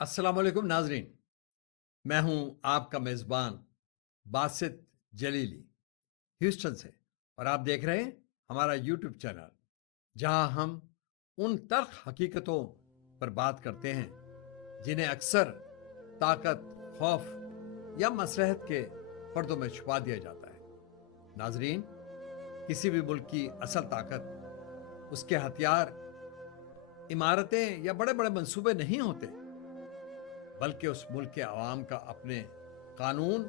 अस्सलाम वालेकुम नाजरीन। मैं हूं आपका मेज़बान बासित जलीली ह्यूस्टन से, और आप देख रहे हैं हमारा यूट्यूब चैनल, जहां हम उन तल्ख हकीकतों पर बात करते हैं जिन्हें अक्सर ताकत, खौफ या मसलहत के पर्दों में छुपा दिया जाता है। नाजरीन, किसी भी मुल्क की असल ताकत उसके हथियार, इमारतें या बड़े बड़े मंसूबे नहीं होते, बल्कि उस मुल्क के अवाम का अपने कानून,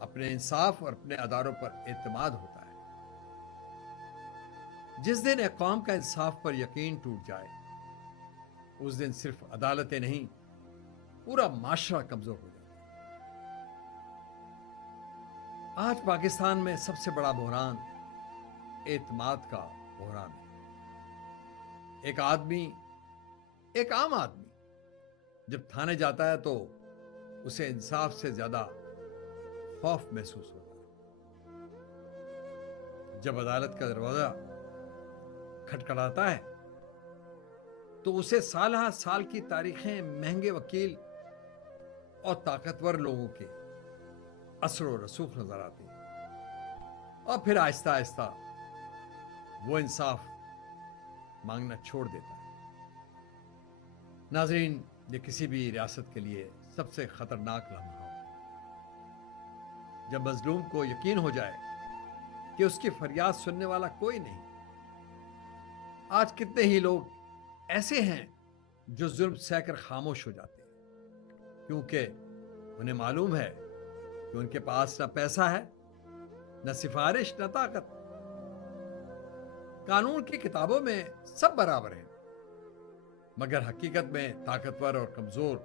अपने इंसाफ और अपने अदारों पर एतमाद होता है। जिस दिन एक कौम का इंसाफ पर यकीन टूट जाए, उस दिन सिर्फ अदालतें नहीं, पूरा माशरा कमजोर हो जाता है। आज पाकिस्तान में सबसे बड़ा बहरान एतमाद का बहरान है। एक आम आदमी जब थाने जाता है तो उसे इंसाफ से ज्यादा खौफ महसूस होता है। जब अदालत का दरवाजा खटखटाता है तो उसे साल हर साल की तारीखें, महंगे वकील और ताकतवर लोगों के असर व रसूख नजर आते हैं, और फिर आहिस्ता आहिस्ता वो इंसाफ मांगना छोड़ देता है। नाजरीन, ये किसी भी रियासत के लिए सबसे खतरनाक लम्हा हो, जब मजलूम को यकीन हो जाए कि उसकी फरियाद सुनने वाला कोई नहीं। आज कितने ही लोग ऐसे हैं जो जुल्म सहकर खामोश हो जाते हैं, क्योंकि उन्हें मालूम है कि उनके पास न पैसा है, न सिफारिश, न ताकत। कानून की किताबों में सब बराबर हैं, मगर हकीकत में ताकतवर और कमजोर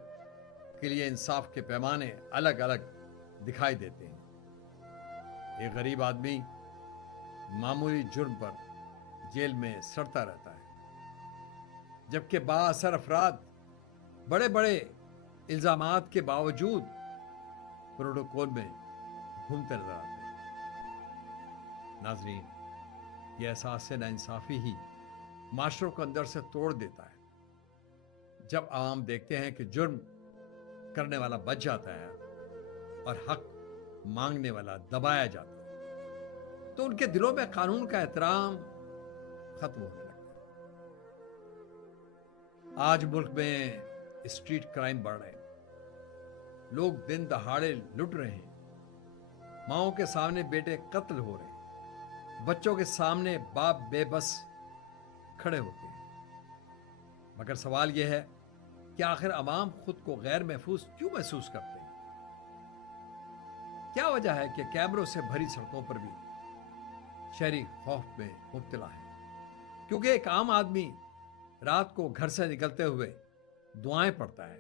के लिए इंसाफ के पैमाने अलग अलग दिखाई देते हैं। एक गरीब आदमी मामूली जुर्म पर जेल में सड़ता रहता है, जबकि बाअसर अफराद बड़े बड़े इल्जामात के बावजूद प्रोटोकॉल में घूमते नजर आते हैं। नाजरीन, यह एहसास नाइंसाफी ही माशरों को अंदर से तोड़ देता है। जब आवाम देखते हैं कि जुर्म करने वाला बच जाता है और हक मांगने वाला दबाया जाता है, तो उनके दिलों में कानून का एहतराम खत्म होने लगता है। आज मुल्क में स्ट्रीट क्राइम बढ़ रहे हैं, लोग दिन दहाड़े लुट रहे हैं, माओं के सामने बेटे कत्ल हो रहे हैं, बच्चों के सामने बाप बेबस खड़े होते हैं। मगर सवाल यह है कि आखिर अवाम खुद को गैर महफूज क्यों महसूस करते हैं? क्या वजह है कि कैमरों से भरी सड़कों पर भी शहरी खौफ में मुब्तला है? क्योंकि एक आम आदमी रात को घर से निकलते हुए दुआएं पढ़ता है।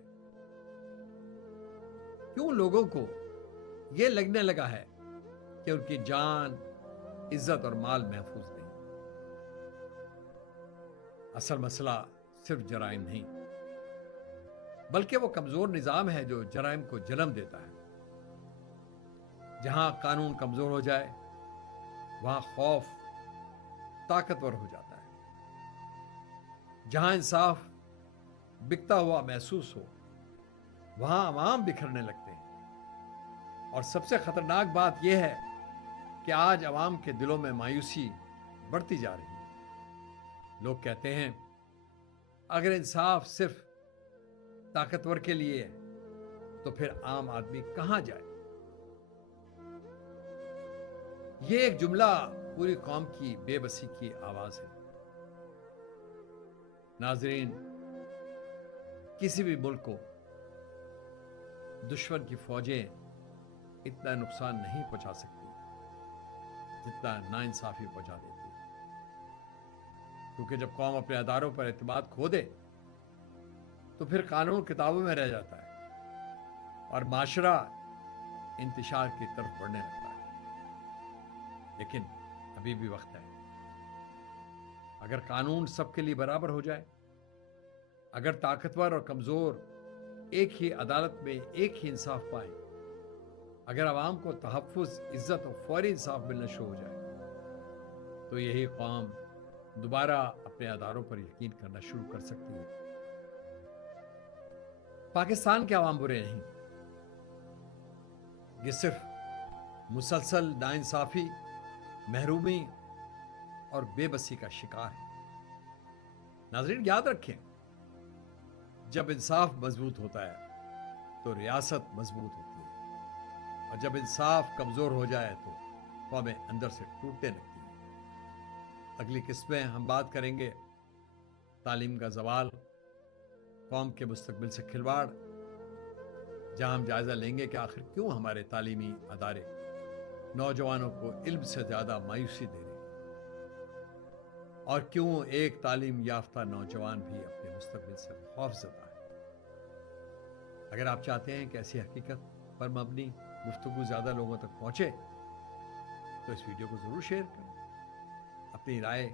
क्यों लोगों को यह लगने लगा है कि उनकी जान, इज्जत और माल महफूज नहीं? असल मसला सिर्फ जराइम नहीं, बल्कि वो कमजोर निजाम है जो जराइम को जन्म देता है। जहां कानून कमजोर हो जाए, वहां खौफ ताकतवर हो जाता है। जहां इंसाफ बिकता हुआ महसूस हो, वहां अवाम बिखरने लगते हैं। और सबसे खतरनाक बात यह है कि आज अवाम के दिलों में मायूसी बढ़ती जा रही है। लोग कहते हैं, अगर इंसाफ सिर्फ ताकतवर के लिए है तो फिर आम आदमी कहां जाए? यह एक जुमला पूरी कौम की बेबसी की आवाज है। नाजरीन, किसी भी मुल्क को दुश्मन की फौजें इतना नुकसान नहीं पहुंचा सकती जितना नाइंसाफी पहुंचा देती है। क्योंकि जब कौम अपने अदारों पर एतमाद खो दे तो फिर कानून किताबों में रह जाता है और माशरा इंतशार की तरफ बढ़ने लगता है। लेकिन अभी भी वक्त है। अगर कानून सबके लिए बराबर हो जाए, अगर ताकतवर और कमजोर एक ही अदालत में एक ही इंसाफ पाए, अगर आवाम को तहफ्फुज, इज्जत और फौरी इंसाफ मिलना शुरू हो जाए, तो यही कौम दोबारा अपने अदारों पर यकीन करना शुरू कर सकती है। پاکستان کے عوام برے نہیں، یہ صرف مسلسل ناانصافی، محرومی اور بے بسی کا شکار ہے۔ ناظرین یاد رکھیں، جب انصاف مضبوط ہوتا ہے تو ریاست مضبوط ہوتی ہے، اور جب انصاف کمزور ہو جائے تو قومیں اندر سے ٹوٹنے لگتی ہیں۔ اگلی قسط میں ہم بات کریں گے تعلیم کا زوال، قوم کے مستقبل سے کھلواڑ، جہاں ہم جائزہ لیں گے کہ آخر کیوں ہمارے تعلیمی ادارے نوجوانوں کو علم سے زیادہ مایوسی دے رہے ہیں، اور کیوں ایک تعلیم یافتہ نوجوان بھی اپنے مستقبل سے خوفزدہ ہے۔ اگر آپ چاہتے ہیں کہ ایسی حقیقت پر مبنی گفتگو زیادہ لوگوں تک پہنچے تو اس ویڈیو کو ضرور شیئر کریں، اپنی رائے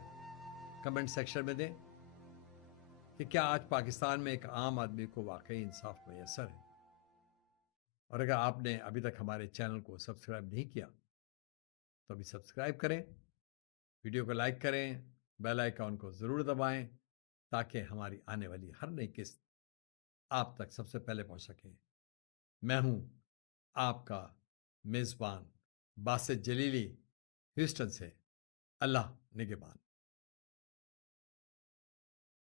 کمنٹ سیکشن میں دیں کہ کیا آج پاکستان میں ایک عام آدمی کو واقعی انصاف میسر ہے۔ اور اگر آپ نے ابھی تک ہمارے چینل کو سبسکرائب نہیں کیا تو ابھی سبسکرائب کریں، ویڈیو کو لائک کریں، بیل آئیکن کو ضرور دبائیں تاکہ ہماری آنے والی ہر نئی قسط آپ تک سب سے پہلے پہنچ سکے۔ میں ہوں آپ کا میزبان باسط جلیلی، ہیوسٹن سے۔ اللہ نگہبان۔